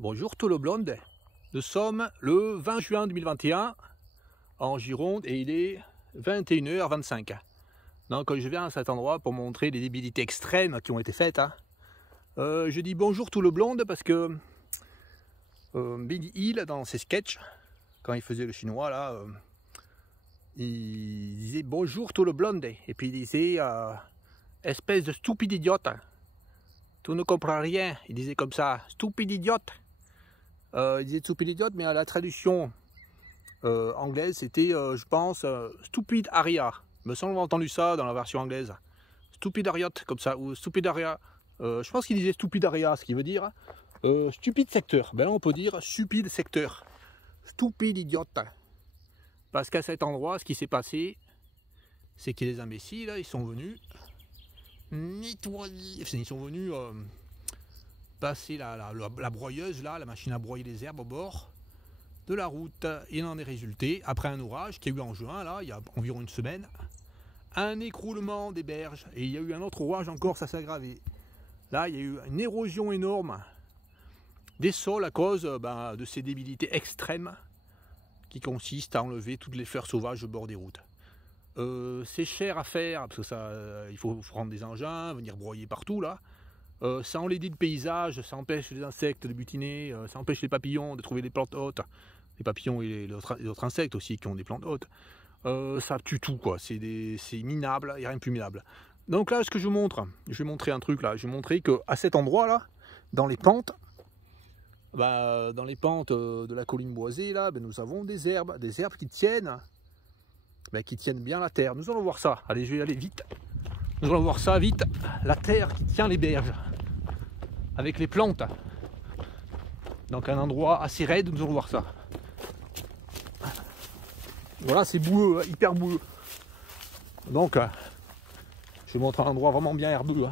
Bonjour tout le blonde, nous sommes le 20 juin 2021 en Gironde et il est 21h25. Donc je viens à cet endroit pour montrer les débilités extrêmes qui ont été faites. Je dis bonjour tout le blonde parce que Benny Hill dans ses sketchs, quand il faisait le chinois là, il disait bonjour tout le blonde et puis il disait espèce de stupide idiote, tu ne comprends rien, il disait comme ça, stupide idiote. Il disait stupide idiote, mais à la traduction anglaise, c'était, je pense, stupide aria. Il me semble avoir entendu ça dans la version anglaise. Stupide ariot, comme ça, ou stupide aria. Je pense qu'il disait stupide aria, ce qui veut dire stupide secteur. Ben là, on peut dire stupide secteur. Stupide idiote. Parce qu'à cet endroit, ce qui s'est passé, c'est que les imbéciles, là, ils sont venus nettoyer. Ils sont venus passer la broyeuse, là, la machine à broyer les herbes au bord de la route. Il en est résulté, après un orage qui a eu en juin, là, il y a environ une semaine, un écroulement des berges. Et il y a eu un autre orage encore, ça s'est aggravé. Là, il y a eu une érosion énorme des sols à cause de ces débilités extrêmes qui consistent à enlever toutes les fleurs sauvages au bord des routes. C'est cher à faire, parce que ça, il faut prendre des engins, venir broyer partout, là. Ça enlaidit le paysage, ça empêche les insectes de butiner, ça empêche les papillons de trouver des plantes hautes. Les papillons et les autres insectes aussi qui ont des plantes hautes. Ça tue tout, quoi. C'est minable, il n'y a rien de plus minable. Donc là, ce que je vous montre, je vais montrer un truc là. Je vais montrer qu'à cet endroit-là, dans les pentes, de la colline boisée, là, nous avons des herbes qui tiennent bien la terre. Nous allons voir ça. Allez, je vais aller vite. Nous allons voir ça vite, la terre qui tient les berges, avec les plantes. Donc un endroit assez raide, nous allons voir ça. Voilà, c'est boueux, hyper boueux. Donc, je vais montrer un endroit vraiment bien herbeux.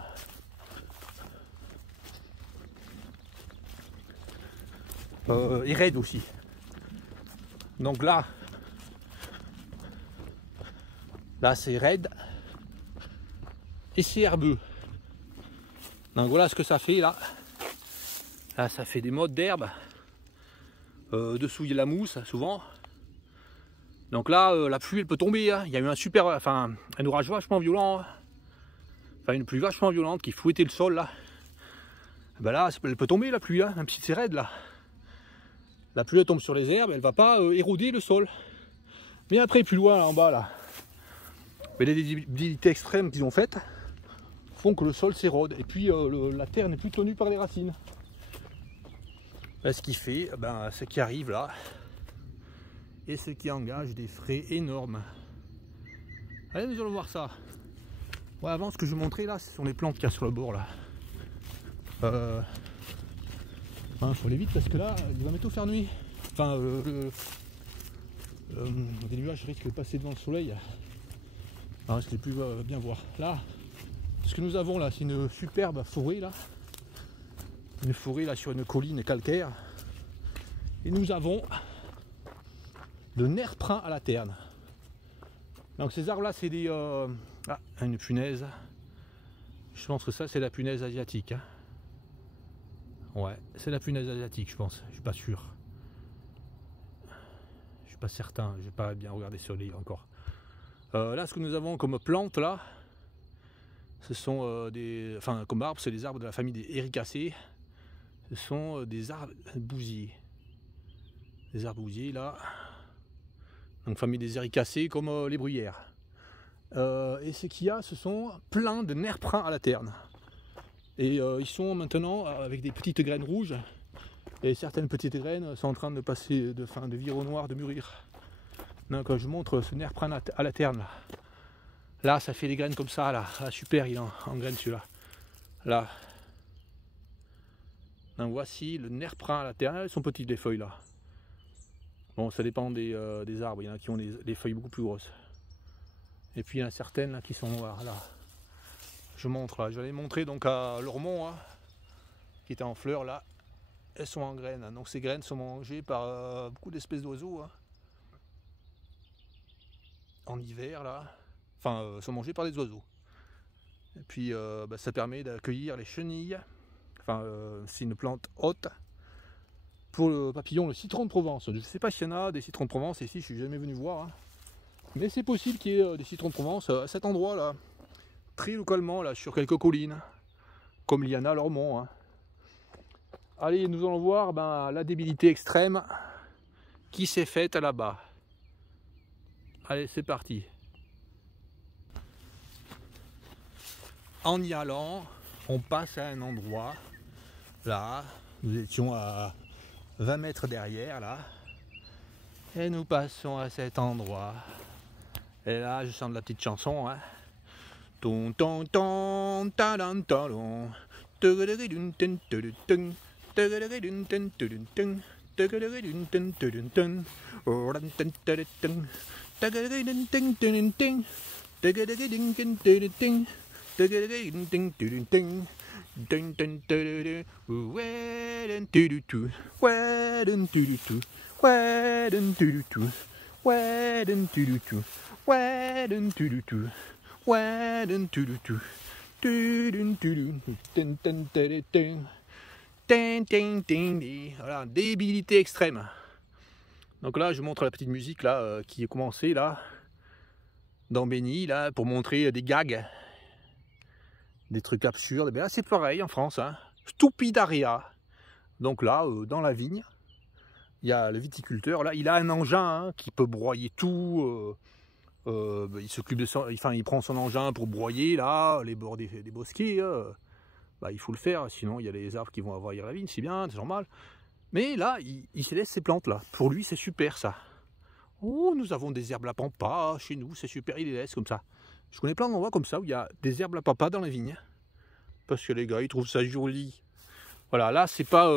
Et raide aussi. Donc là c'est raide. Et c'est herbeux. Donc voilà ce que ça fait là. Là ça fait des mottes d'herbe. Dessous il y a la mousse souvent. Donc là la pluie elle peut tomber. Il y a eu un orage vachement violent. Une pluie vachement violente qui fouettait le sol là. Là elle peut tomber la pluie là, même si c'est raide là. La pluie elle tombe sur les herbes, elle va pas éroder le sol. Mais après plus loin là, en bas là, les débilités extrêmes qu'ils ont faites font que le sol s'érode et puis la terre n'est plus tenue par les racines. Ce qui fait ce qui arrive là et ce qui engage des frais énormes. Allez, nous allons voir ça. Ouais, avant ce que je vais montrer là, ce sont les plantes qu'il y a sur le bord là. Faut aller vite parce que là il va bientôt faire nuit. Des nuages risquent de passer devant le soleil. Alors est-ce que les plus bien voir là? Ce que nous avons là, c'est une superbe forêt là. Une forêt là sur une colline calcaire. Et nous avons le nerf prin à la terne. Donc ces arbres là, c'est des... une punaise. Je pense que ça c'est la punaise asiatique. Ouais, c'est la punaise asiatique je pense. Je suis pas sûr. Je suis pas certain. J'ai pas bien regardé sur les encore. Là ce que nous avons comme plante là, ce sont comme arbres, c'est des arbres de la famille des Ericacées. Ce sont des arbres bousiers. Des arbres bousiers là. Donc famille des Ericacées comme les bruyères. Et ce qu'il y a, ce sont plein de nerfs prin à la terne. Et ils sont maintenant avec des petites graines rouges. Et certaines petites graines sont en train de passer, de virer au noir, de mûrir. Donc je vous montre ce nerf prin à la terne là. Là, ça fait des graines comme ça, là. Ah, super, il est en graines celui-là. Là. Donc voici le nerf prin à la terre. Elles sont petites les feuilles là. Bon, ça dépend des arbres. Il y en a qui ont des feuilles beaucoup plus grosses. Et puis il y en a certaines là, qui sont noires. Là. Je montre là. Je vais les montrer donc à l'Ormont, qui était en fleurs là. Elles sont en graines. Donc ces graines sont mangées par beaucoup d'espèces d'oiseaux. En hiver là. Sont mangés par des oiseaux. Et puis ça permet d'accueillir les chenilles. C'est une plante haute pour le papillon, le citron de Provence. Je ne sais pas s'il y en a des citrons de Provence ici, je suis jamais venu voir. Hein. Mais c'est possible qu'il y ait des citrons de Provence à cet endroit-là, très localement, là, sur quelques collines, comme il y en a à Lormont. Hein. Allez, nous allons voir la débilité extrême qui s'est faite là-bas. Allez, c'est parti. En y allant, on passe à un endroit, là, nous étions à 20 mètres derrière, là, et nous passons à cet endroit. Et là, je chante la petite chanson, hein. Ton ton ton ta dan ta don. Voilà, débilité extrême. Donc là, je montre la petite musique là qui est commencée là dans Béni là pour montrer des gags, des trucs absurdes. Mais là, c'est pareil en France. Hein. Stupidaria. Donc là, dans la vigne, il y a le viticulteur. Là, il a un engin hein, qui peut broyer tout. Il s'occupe de son, enfin, il prend son engin pour broyer là les bords des bosquets. Il faut le faire, sinon il y a les arbres qui vont envahir la vigne, c'est bien, c'est normal. Mais là, il se laisse ces plantes là. Pour lui, c'est super ça. Oh, nous avons des herbes à pampa chez nous, c'est super, il les laisse comme ça. Je connais plein d'endroits comme ça où il y a des herbes à pampa dans les vignes. Parce que les gars, ils trouvent ça joli. Voilà, là, c'est pas,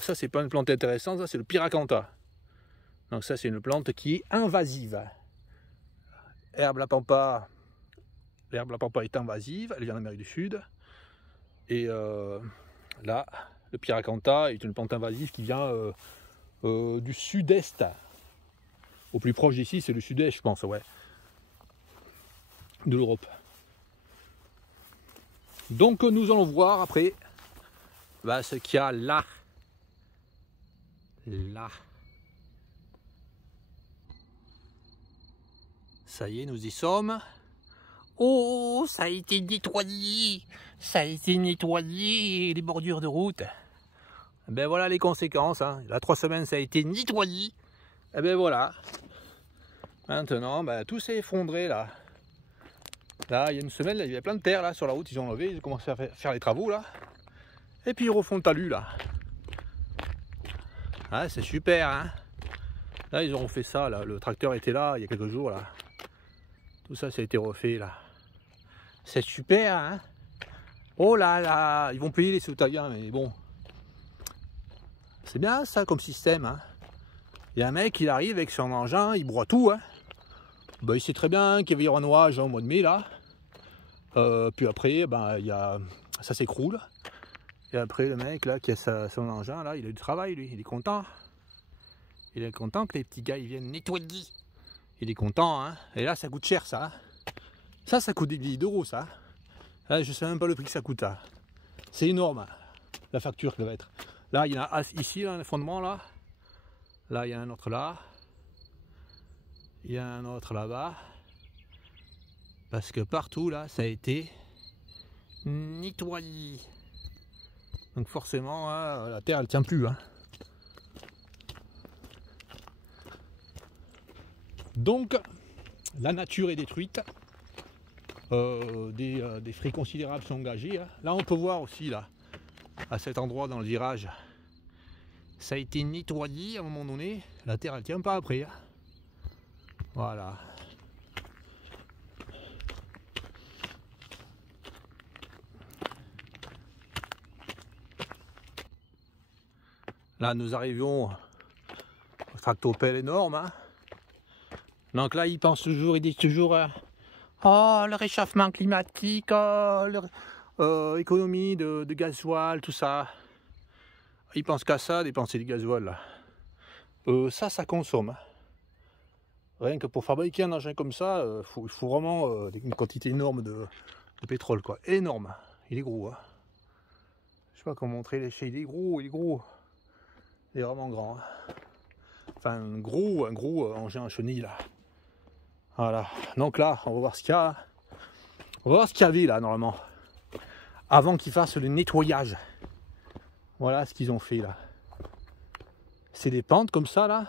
ça, c'est pas une plante intéressante, ça, c'est le Pyracantha. Donc ça, c'est une plante qui est invasive. L'herbe à pampa est invasive, elle vient d'Amérique du Sud. Et là, le Pyracantha est une plante invasive qui vient du sud-est. Au plus proche d'ici, c'est le sud-est, je pense, ouais. De l'Europe. Donc nous allons voir après ce qu'il y a là. Là. Ça y est, nous y sommes. Oh, ça a été nettoyé. Ça a été nettoyé, les bordures de route. Ben voilà les conséquences. Hein. Là, 3 semaines, ça a été nettoyé. Et ben voilà. Maintenant, tout s'est effondré là. Là, il y a une semaine, là, il y avait plein de terre là sur la route. Ils ont enlevé, ils ont commencé à faire les travaux là. Et puis ils refont le talus là. Ah, c'est super, hein. Là, ils auront fait ça. Là. Le tracteur était là il y a quelques jours là. Tout ça, ça a été refait là. C'est super, hein. Oh là là, ils vont payer les sous-taillants, mais bon. C'est bien ça comme système, hein. Il y a un mec, il arrive avec son engin, il broie tout, hein. Il sait très bien qu'il va y avoir un orage au mois de mai là. Puis après, ça s'écroule. Et après, le mec là qui a son engin là, il a du travail lui, il est content. Il est content que les petits gars ils viennent nettoyer. Il est content, hein. Et là, ça coûte cher ça. Hein. Ça coûte des milliers d'euros ça. Là, je sais même pas le prix que ça coûte. Hein. C'est énorme, la facture qui va être. Là, il y en a ici, là, le fondement là. Là, il y a un autre là. Il y a un autre là-bas. Parce que partout, là, ça a été nettoyé. Donc forcément, hein, la terre, elle tient plus. Hein. Donc, la nature est détruite. Des frais considérables sont engagés. Hein. Là, on peut voir aussi, là, à cet endroit dans le virage, ça a été nettoyé à un moment donné. La terre, elle tient pas après. Hein. Voilà. Là, nous arrivons au tractopelle énorme. Hein. Donc là, ils disent toujours oh, le réchauffement climatique, oh, économie de gasoil, tout ça. Ils pensent qu'à ça, dépenser du gasoil. Là. Ça consomme. Hein. Rien que pour fabriquer un engin comme ça, il faut vraiment une quantité énorme de pétrole, quoi. Énorme. Il est gros. Hein. Je sais pas comment montrer les il est gros, il est gros. Il est vraiment grand. Hein. Enfin, un gros engin à chenille là. Voilà. Donc là, on va voir ce qu'il y a. On va voir ce qu'il y avait là normalement. Avant qu'ils fassent le nettoyage. Voilà ce qu'ils ont fait là. C'est des pentes comme ça là.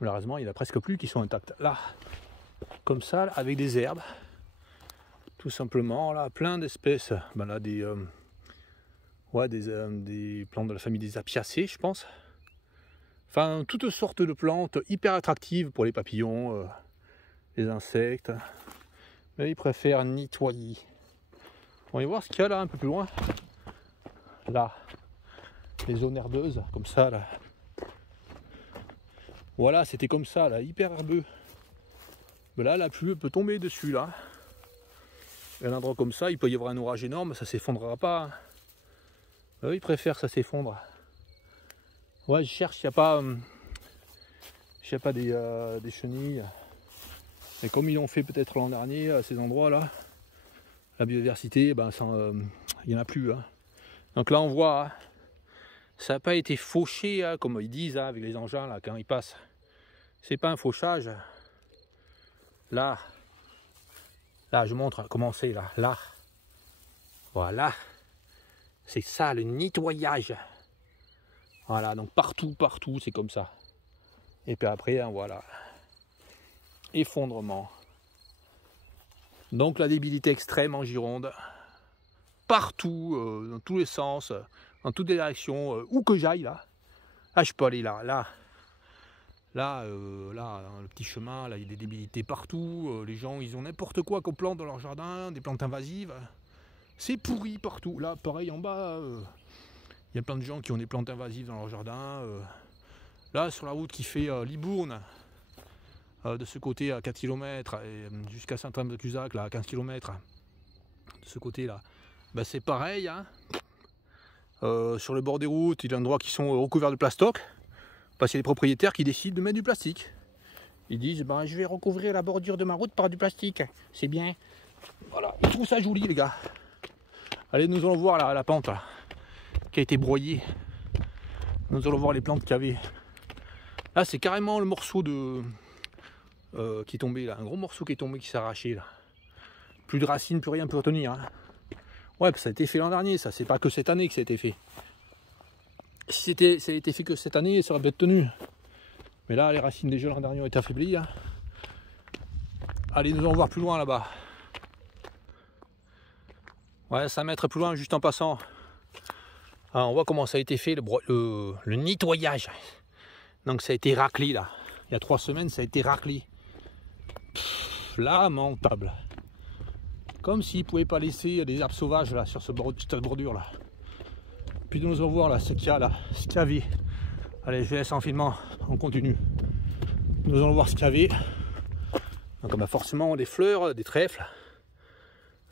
Malheureusement, il n'y en a presque plus qui sont intactes. Là, comme ça, là, avec des herbes. Tout simplement, là, plein d'espèces. Ben là, des plantes de la famille des apiacées, je pense. Enfin, toutes sortes de plantes hyper attractives pour les papillons, les insectes. Mais ils préfèrent nettoyer. On va voir ce qu'il y a là, un peu plus loin. Là, les zones herbeuses, comme ça, là. Voilà, c'était comme ça, là, hyper herbeux. Mais là, la pluie peut tomber dessus, là. Et un endroit comme ça, il peut y avoir un orage énorme, ça s'effondrera pas. Eux, ils préfèrent ça s'effondre. Ouais, je cherche, il n'y a pas, des chenilles. Et comme ils l'ont fait peut-être l'an dernier à ces endroits-là, la biodiversité, ben, il n'y en a plus. Hein. Donc là, on voit, hein, ça n'a pas été fauché, hein, comme ils disent, hein, avec les engins, là, quand ils passent. C'est pas un fauchage. Là, je montre comment c'est, là. Voilà. C'est ça, le nettoyage. Voilà, donc partout, c'est comme ça. Et puis après, hein, voilà. Effondrement. Donc la débilité extrême en Gironde. Partout, dans tous les sens, dans toutes les directions, où que j'aille, là. Ah, je peux aller là. Là, le petit chemin, là, il y a des débilités partout. Les gens, ils ont n'importe quoi qu'on plante dans leur jardin, des plantes invasives. C'est pourri partout. Là, pareil, en bas, il y a plein de gens qui ont des plantes invasives dans leur jardin. Là, sur la route qui fait Libourne, de ce côté à 4 km, et jusqu'à Saint-Anne-de-Cusac, là, à 15 km, de ce côté-là, ben, c'est pareil. Hein. Sur le bord des routes, il y a des endroits qui sont recouverts de plastoc. Parce qu'il y a des propriétaires qui décident de mettre du plastique. Ils disent, ben, je vais recouvrir la bordure de ma route par du plastique. C'est bien. Voilà, ils trouvent ça joli, les gars. Allez, nous allons voir la pente là, qui a été broyée. Nous allons voir les plantes qu'il y avait. Là, c'est carrément le morceau qui est tombé, là. Un gros morceau qui est tombé, qui s'est arraché, là. Plus de racines, plus rien pour tenir. Hein. Ouais, ça a été fait l'an dernier, ça. C'est pas que cette année que ça a été fait. Si ça a été fait que cette année, ça aurait peut-être tenu. Mais là, les racines déjà l'an dernier ont été affaiblies. Hein. Allez, nous allons voir plus loin là-bas. Ouais, 5 mètres plus loin, juste en passant. Alors, on voit comment ça a été fait, le nettoyage. Donc ça a été raclé là. Il y a 3 semaines, ça a été raclé. Lamentable. Comme s'ils ne pouvaient pas laisser des arbres sauvages là, sur cette bordure là. Puis nous allons voir là ce qu'il y a là, ce qu'il y avait. Allez, je laisse en filmant, on continue. Nous allons voir ce qu'il y avait. Donc bah, forcément des fleurs, des trèfles,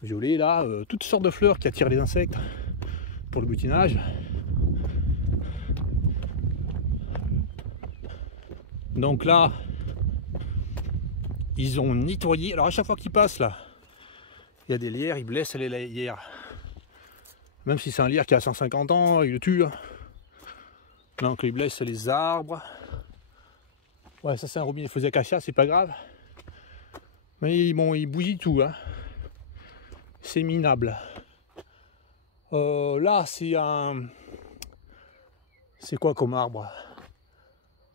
violets là, toutes sortes de fleurs qui attirent les insectes pour le butinage. Donc là, ils ont nettoyé. Alors à chaque fois qu'ils passent là, il y a des lierres, ils blessent les lierres. Même si c'est un lierre qui a 150 ans, il le tue. Donc ils blessent les arbres. Ouais, ça c'est un robinet fusée acacia, c'est pas grave. Mais bon, ils bousillent tout. Hein. C'est minable. Là, c'est un... C'est quoi comme arbre?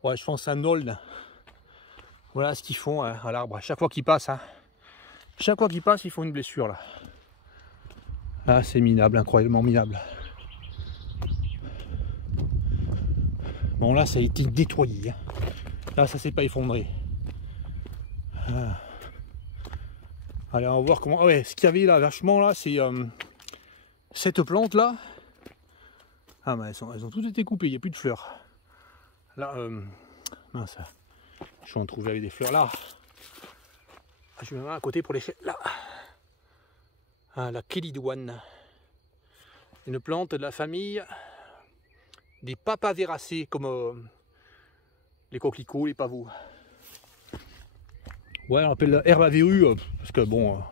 Ouais, je pense un aulne. Voilà ce qu'ils font hein, à l'arbre. À chaque fois qu'ils passent, hein. Chaque fois qu'ils passent, ils font une blessure là. Là, c'est minable, incroyablement minable. Bon, là, ça a été nettoyé. Hein. Là, ça s'est pas effondré. Allez, on va voir comment. Ah ouais, ce qu'il y avait là, vachement là, c'est cette plante là. Ah, bah, elles ont toutes été coupées, il n'y a plus de fleurs. Là, mince, je vais en trouver avec des fleurs là. Je vais mettre à côté pour les là. Ah, la kélidoine. Une plante de la famille des papaveracées, comme les coquelicots, les pavots. Ouais, on appelle la herbe à verrues, parce que bon,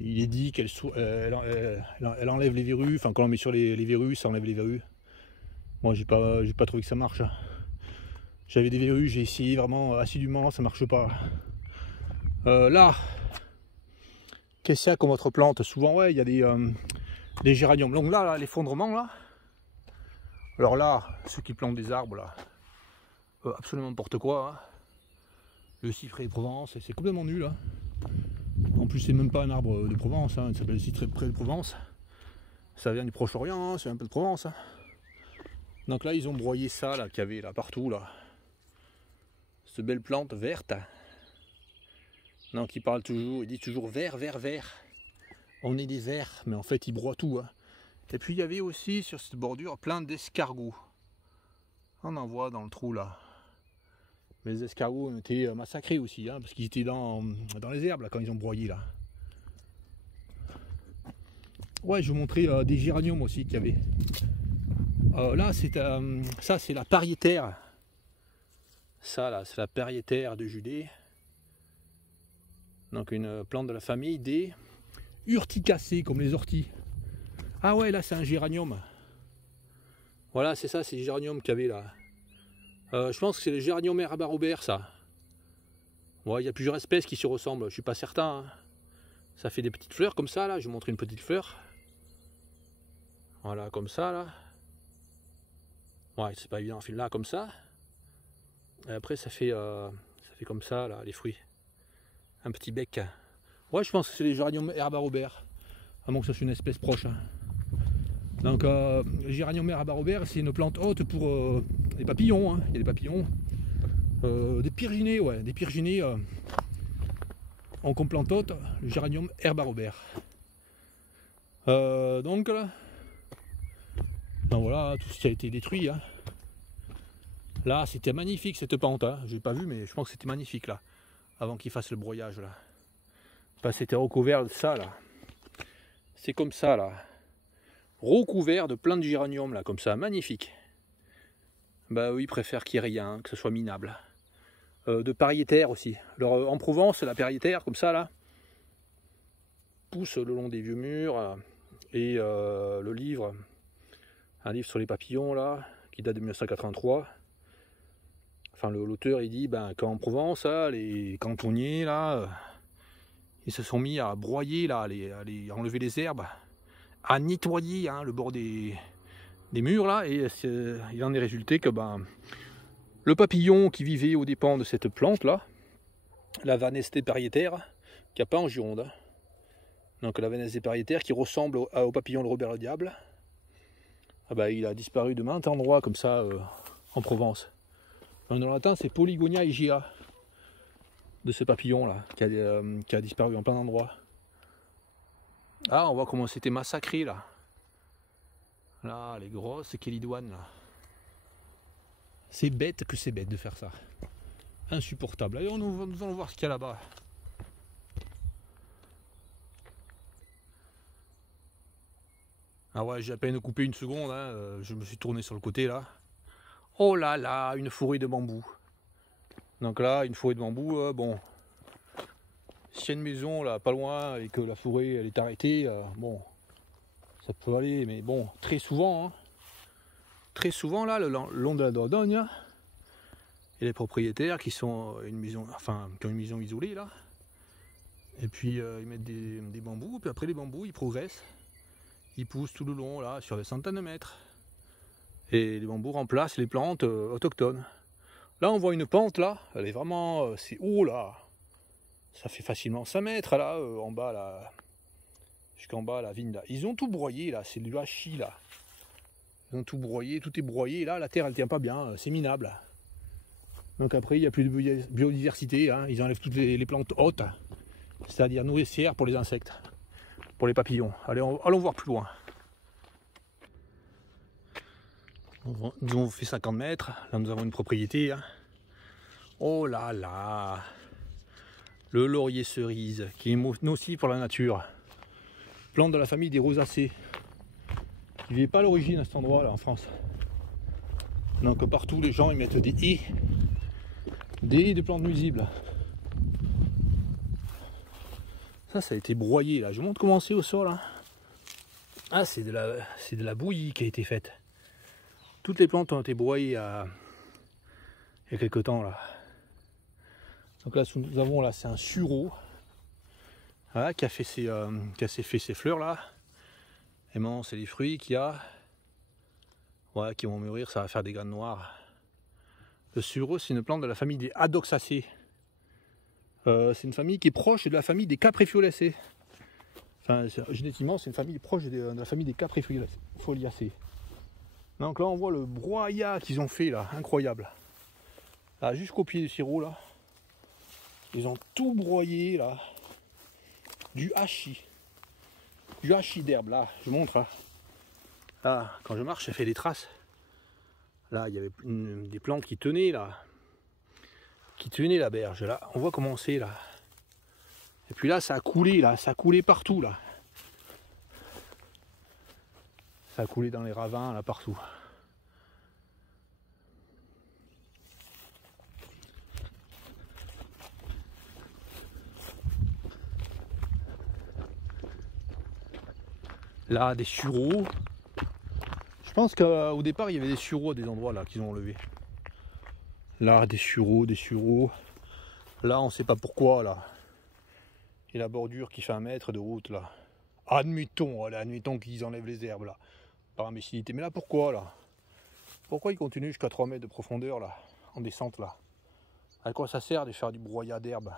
il est dit qu'elle elle enlève les verrues, enfin quand on met sur les verrues, ça enlève les verrues. Moi j'ai pas trouvé que ça marche. J'avais des verrues, j'ai essayé vraiment assidûment, ça marche pas. Là, qu'est-ce qu'il y a comme autre plante? Souvent ouais, il y a des géraniums. Donc là, l'effondrement là. Alors là, ceux qui plantent des arbres là, absolument n'importe quoi. Hein. Le cyprès de Provence, c'est complètement nul. Hein. En plus, c'est même pas un arbre de Provence, hein. Il s'appelle le cyprès de Provence. Ça vient du Proche-Orient, hein. C'est un peu de Provence. Hein. Donc là, ils ont broyé ça là, qu'il y avait là partout là. Cette belle plante verte. Donc il parle toujours, il dit toujours vert, vert, vert. On est des verts, mais en fait il broie tout. Hein. Et puis il y avait aussi sur cette bordure plein d'escargots. On en voit dans le trou là. Mais les escargots ont été massacrés aussi, hein, parce qu'ils étaient dans les herbes là, quand ils ont broyé là. Ouais, je vous montrais des géraniums aussi qu'il y avait. Là, ça c'est la pariétaire. Ça là, c'est la pariétaire de Judée. Donc une plante de la famille des urticacées, comme les orties. Ah ouais, là c'est un géranium. Voilà, c'est ça, c'est le géranium qu'il y avait là. Je pense que c'est le géranium herba Robert, ça. Ouais, il y a plusieurs espèces qui se ressemblent, je suis pas certain. Hein. Ça fait des petites fleurs comme ça, là. Je vais vous montrer une petite fleur. Voilà, comme ça, là. Ouais, c'est pas évident, on fait là, comme ça. Et après, ça fait comme ça, là, les fruits. Un petit bec. Ouais, je pense que c'est les géranium herba Robert. À moins que ce soit une espèce proche. Hein. Donc, le géranium herba Robert, c'est une plante haute pour les papillons. Hein. Il y a des papillons. Des pyrginés, ouais, des pyrginés en comme plante haute, le géranium herba Robert. Donc là, ben voilà, tout ce qui a été détruit. Hein. Là, c'était magnifique cette pente. Hein. Je n'ai pas vu, mais je pense que c'était magnifique là, avant qu'il fasse le broyage là. Ben, c'était recouvert de ça là. C'est comme ça là. Recouvert de plein de géranium là, comme ça, magnifique. Bah oui, ils préfèrent qu'il n'y ait rien, que ce soit minable. De pariétaire aussi. Alors, en Provence, la pariétaire, comme ça là, pousse le long des vieux murs. Et le livre, un livre sur les papillons là, qui date de 1983. Enfin, l'auteur il dit ben, qu'en Provence, là, les cantonniers là, ils se sont mis à broyer là, à enlever les herbes, à nettoyer hein, le bord des murs là, et il en est résulté que ben, le papillon qui vivait aux dépens de cette plante là, la Vanestée pariétaire, qui n'y a pas en Gironde, hein. Donc la Vanestée pariétaire qui ressemble au papillon de Robert le Diable, ah ben, il a disparu de maints endroits comme ça en Provence. Dans le latin c'est Polygonia Aegea, de ce papillon là, qui a disparu en plein d'endroits. Ah, on voit comment c'était massacré là. Là, les grosses kélidoines là. C'est bête que c'est bête de faire ça. Insupportable. Allez, nous allons voir ce qu'il y a là-bas. Ah ouais, j'ai à peine coupé une seconde. Hein. Je me suis tourné sur le côté là. Oh là là, une forêt de bambou. Donc là, une forêt de bambou, bon. S'il y a une maison là, pas loin, et que la forêt elle est arrêtée, bon, ça peut aller, mais bon, très souvent, hein, très souvent là, le long de la Dordogne, il y a les propriétaires qui sont qui ont une maison isolée là, et puis ils mettent des bambous, puis après les bambous ils progressent, ils poussent tout le long là, sur des centaines de mètres, et les bambous remplacent les plantes autochtones. Là on voit une pente là, elle est vraiment, c'est haut là. Ça fait facilement 5 mètres là, en bas là, jusqu'en bas la vigne là. Ils ont tout broyé là, c'est du hachis là. Ils ont tout broyé, tout est broyé. Là, la terre elle tient pas bien, c'est minable. Donc après il n'y a plus de biodiversité, hein. Ils enlèvent toutes les plantes hautes, c'est-à-dire nourricières pour les insectes, pour les papillons. Allez, allons voir plus loin. Nous avons fait 50 mètres, là nous avons une propriété. Hein. Oh là là! Le laurier cerise, qui est nocif pour la nature. Plante de la famille des rosacées. Qui ne vivait pas à l'origine à cet endroit là en France. Donc partout les gens ils mettent des haies. Des haies de plantes nuisibles. Ça a été broyé là. Je vous montre comment c'est au sol. Hein. Ah c'est de la bouillie qui a été faite. Toutes les plantes ont été broyées il y a quelques temps là. Donc là, nous avons là, c'est un sureau, voilà, qui a fait ses fleurs là. Et maintenant, c'est les fruits qu'il y a, voilà, qui vont mûrir, ça va faire des graines noires. Le sureau, c'est une plante de la famille des Adoxacées. C'est une famille qui est proche de la famille des Caprifoliacées. Enfin, génétiquement, c'est une famille proche de la famille des Caprifoliacées. Donc là, on voit le broyat qu'ils ont fait là, incroyable. Là, jusqu'au pied du sirop là, ils ont tout broyé là, du hachis d'herbe là. Je montre là. Là, quand je marche, ça fait des traces. Là, il y avait des plantes qui tenaient là, la berge là. On voit comment c'est là. Et puis là, ça a coulé là, ça a coulé partout là. Ça a coulé dans les ravins là, partout. Là, des sureaux. Je pense qu'au départ, il y avait des sureaux à des endroits là qu'ils ont enlevés. Là, des sureaux. Là, on ne sait pas pourquoi là. Et la bordure qui fait 1 mètre de route là. Admettons qu'ils enlèvent les herbes là. Par imbécilité. Mais là, pourquoi là? Pourquoi ils continuent jusqu'à 3 mètres de profondeur là, en descente là? À quoi ça sert de faire du broyat d'herbe?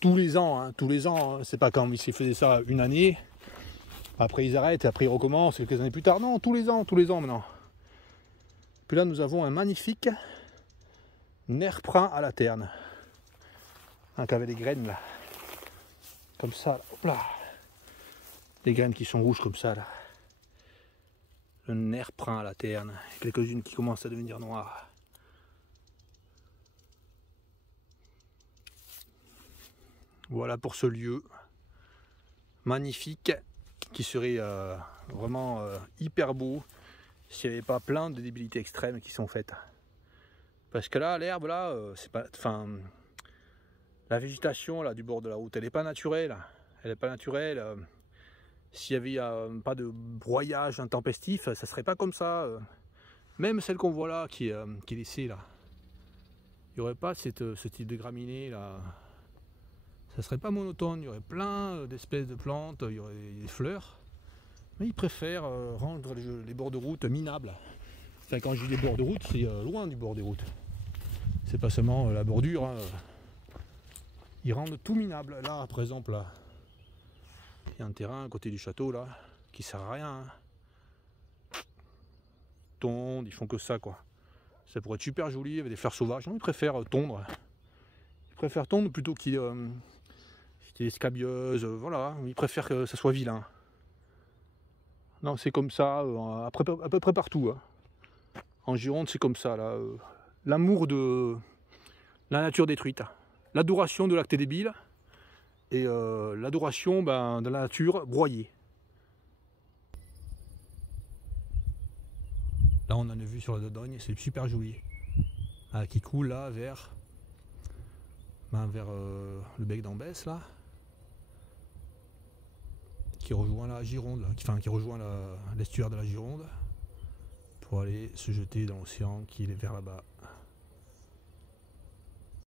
Tous les ans, hein, c'est pas comme ils faisaient ça une année. Après ils arrêtent et après ils recommencent quelques années plus tard. Non, tous les ans maintenant. Puis là nous avons un magnifique nerprin à la terne. Qui avait des graines là. Comme ça, là. Hop là. Des graines qui sont rouges comme ça là. Le nerprin à la terne. Quelques-unes qui commencent à devenir noires. Voilà pour ce lieu magnifique. Qui serait vraiment hyper beau s'il n'y avait pas plein de débilités extrêmes qui sont faites. Parce que là, l'herbe, là, c'est pas. Enfin, la végétation là, du bord de la route, elle n'est pas naturelle. Elle n'est pas naturelle. S'il n'y avait pas de broyage intempestif, ça ne serait pas comme ça. Même celle qu'on voit là, qui est laissée là. Il n'y aurait pas ce type de graminées là. Ça serait pas monotone, il y aurait plein d'espèces de plantes, il y aurait des fleurs. Mais ils préfèrent rendre les bords de route minables. Enfin, quand je dis les bords de route, c'est loin du bord des routes. C'est pas seulement la bordure. Hein. Ils rendent tout minable. Là, par exemple, là, il y a un terrain à côté du château là, qui sert à rien. Hein. Ils tondent, ils font que ça quoi. Ça pourrait être super joli avec des fleurs sauvages. Non, ils préfèrent tondre. Ils préfèrent tondre plutôt qu'ils des scabieuses, voilà, ils préfèrent que ça soit vilain. Non, c'est comme ça, à peu près partout. Hein. En Gironde, c'est comme ça, là. L'amour de la nature détruite, l'adoration de l'acte débile et l'adoration de la nature broyée. Là, on en a vu sur la Dordogne, c'est super joli. Qui coule là vers le bec d'Ambès, là. Qui rejoint la Gironde, là, qui rejoint l'estuaire de la Gironde pour aller se jeter dans l'océan qui est vers là-bas.